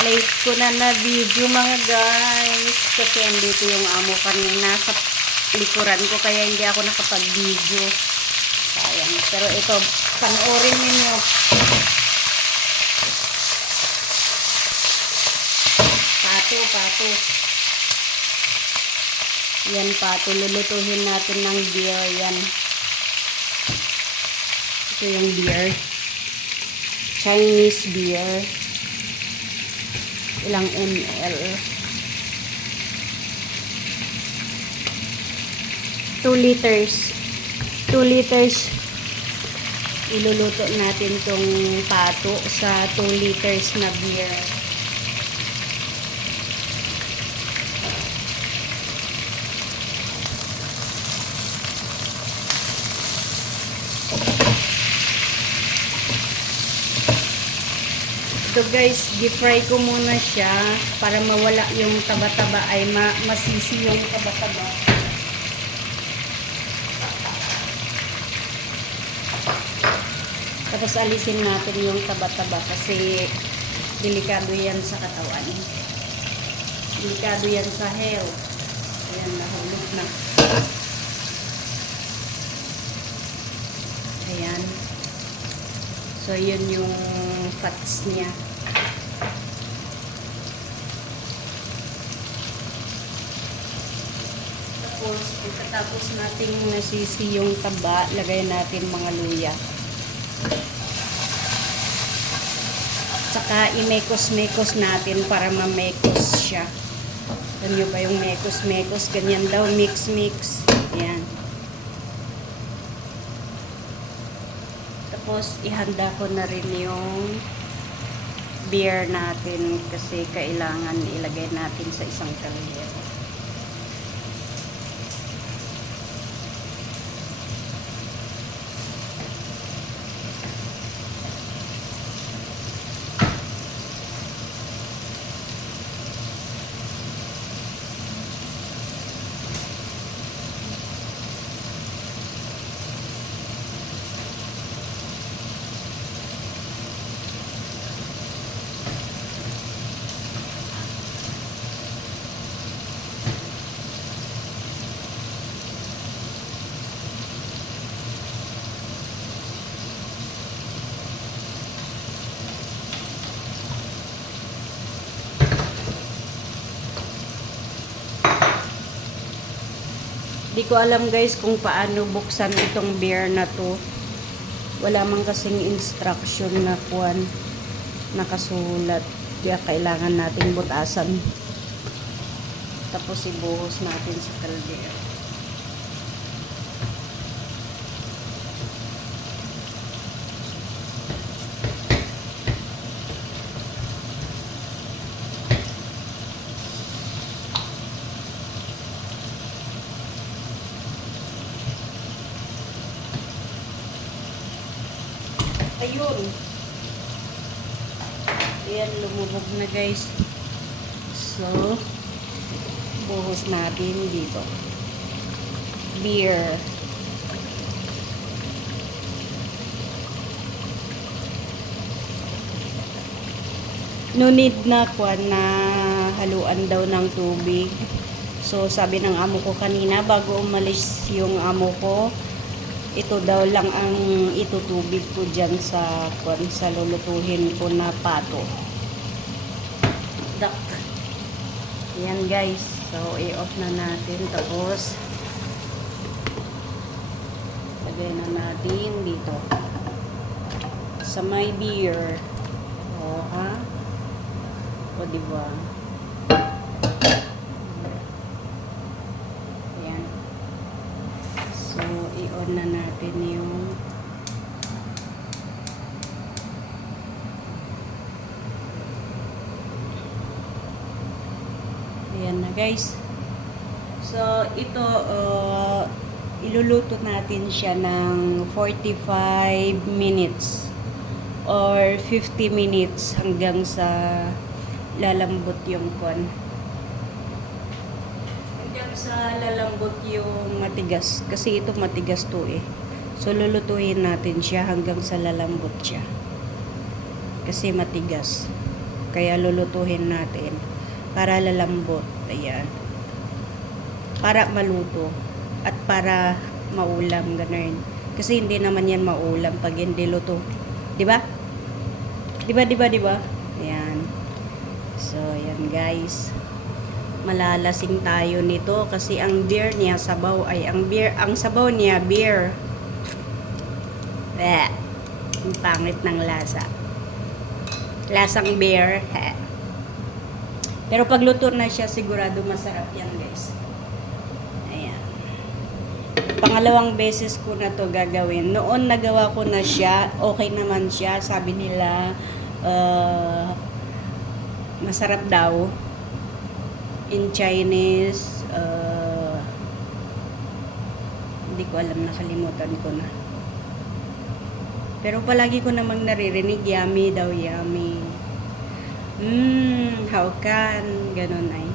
Late ko na video mga guys. Kasi andito yung amo kanina sa likuran ko. Kaya hindi ako nakapag-video. Sayang. Pero ito, panoorin ninyo. Pato. Yan pato. Lulutuhin natin ng beer. Yan. Ito yung beer. Chinese beer. Ilang ml? 2 liters. 2 liters. Iluluto natin tong pato sa 2 liters na beer. So guys, di-fry ko muna siya para mawala yung taba-taba ay masisi yung taba-taba. Tapos alisin natin yung taba-taba kasi delikado yan sa katawan. Delikado yan sa health. Ayan, nahulog na. Ayan. So, yun yung fats niya. Tapos, pagkatapos nating nasisi yung taba, lagay natin mga luya. Tsaka, imekos-mekos natin para mamekos siya. Alam nyo ba yung mekos-mekos? Ganyan daw, mix-mix. Ayan. Tapos, ihanda ko na rin yung beer natin kasi kailangan ilagay natin sa isang kaldero. Di ko alam guys kung paano buksan itong beer na to. Wala man kasing instruction na kuwan nakasulat. Kaya kailangan nating butasan. Tapos ibuhos natin sa kaldero. Ayun. Ayan, lumubog na guys. So, buhos natin dito. Beer. No need na na haluan daw ng tubig. So, sabi ng amo ko kanina, bago umalis yung amo ko, ito daw lang ang itutubig ko dyan sa lulutuhin ko na pato. Duck. Ayan guys. So, i-off na natin. Tapos, lagay na natin dito. Sa may beer. O, ha? O, diba? So, i-on na natin yung ayan na guys. So, ito iluluto natin siya ng 45 minutes or 50 minutes hanggang sa lalambot yung kon. Sa lalambot yung matigas kasi ito matigas to eh. So lulutuin natin siya hanggang sa lalambot siya kasi matigas. Kaya lulutuhin natin para lalambot. Ayan. Para maluto at para maulam, ganun. Kasi hindi naman yan maulam pag hindi luto. 'Di ba? 'Di ba, 'di ba, 'di ba? Ayan. So, ayan guys. Malalasing tayo nito kasi ang beer niya sabaw ay ang sabaw niya beer. Bleh. Ang pangit ng lasa. Lasang beer. Pero pag luto na siya, sigurado masarap yan guys. Ayan. Pangalawang beses ko na to gagawin. Noon nagawa ko na siya, okay naman siya. Sabi nila, masarap daw. In Chinese, hindi ko alam, nakalimutan ko na. Pero palagi ko namang naririnig, yummy daw, yummy. How can? Ganun ay.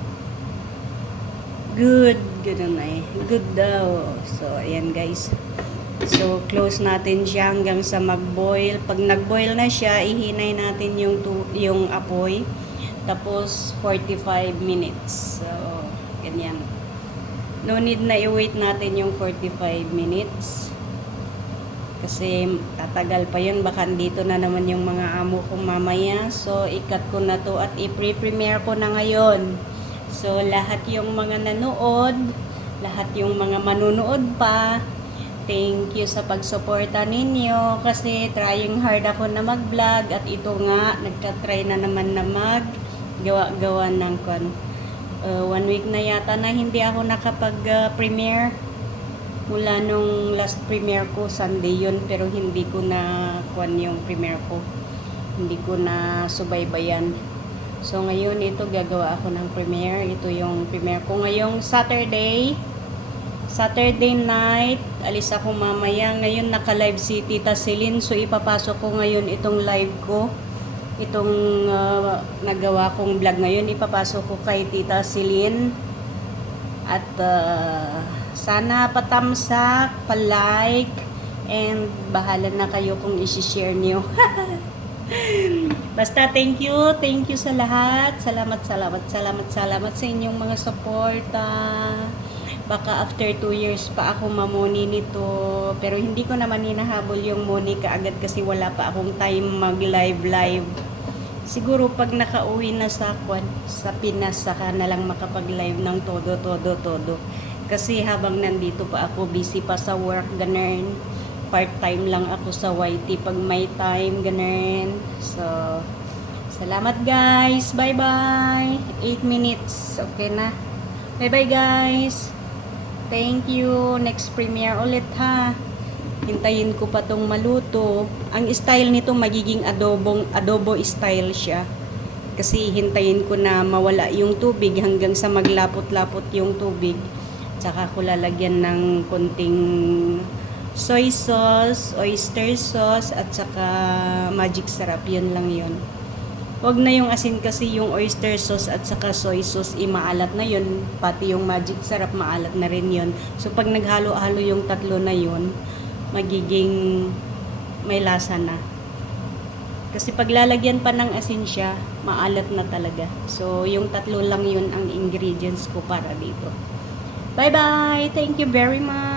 Good, ganun ay. Good daw. So, ayan guys. So, close natin siya hanggang sa mag-boil. Pag nag-boil na siya, ihinay natin yung apoy. Tapos, 45 minutes. So, ganyan. No need na i-wait natin yung 45 minutes. Kasi tatagal pa yun. Baka dito na naman yung mga amo ko mamaya. So, ikat ko na to at i-pre-premiere ko na ngayon. So, lahat yung mga nanood, lahat yung mga manunood pa, thank you sa pagsuporta ninyo. Kasi trying hard ako na mag-vlog at ito nga, nagka-try na naman na mag-gawa ng 1 week na yata na hindi ako nakapag-premiere. Mula nung last premiere ko, Sunday yun, pero hindi ko na yung premiere ko. Hindi ko na subaybayan. So, ngayon, ito, gagawa ako ng premiere. Ito yung premiere ko ngayong Saturday night. Alis ako mamaya. Ngayon, naka-live si Tita Celine. So, ipapasok ko ngayon itong live ko. Itong nagawa kong vlog ngayon, ipapasok ko kay Tita Celine. At, sana patamsak, pa-like, and bahala na kayo kung isi-share nyo. Basta thank you sa lahat. Salamat sa inyong mga suporta. Baka after 2 years pa ako mamoni nito, pero hindi ko naman hinahabol yung money kaagad kasi wala pa akong time mag-live. Siguro pag nakauwi na sa Pinas, saka na lang makapag-live ng todo. Kasi habang nandito pa ako, busy pa sa work, ganun. Part-time lang ako sa YT pag may time, ganun. So, salamat guys. Bye-bye. 8 minutes. Okay na. Bye-bye guys. Thank you. Next premiere ulit ha. Hintayin ko pa tong maluto. Ang style nito magiging adobo style siya. Kasi hintayin ko na mawala yung tubig hanggang sa maglapot-lapot yung tubig. Tsaka ko lalagyan ng konting soy sauce, oyster sauce, at saka magic sarap. Yun lang yun. Huwag na yung asin kasi yung oyster sauce at saka soy sauce, maalat na yun. Pati yung magic sarap, maalat na rin yun. So, pag naghalo-halo yung tatlo na yun, magiging may lasa na. Kasi pag lalagyan pa ng asin siya, maalat na talaga. So, yung tatlo lang yun ang ingredients ko para dito. Bye-bye! Thank you very much!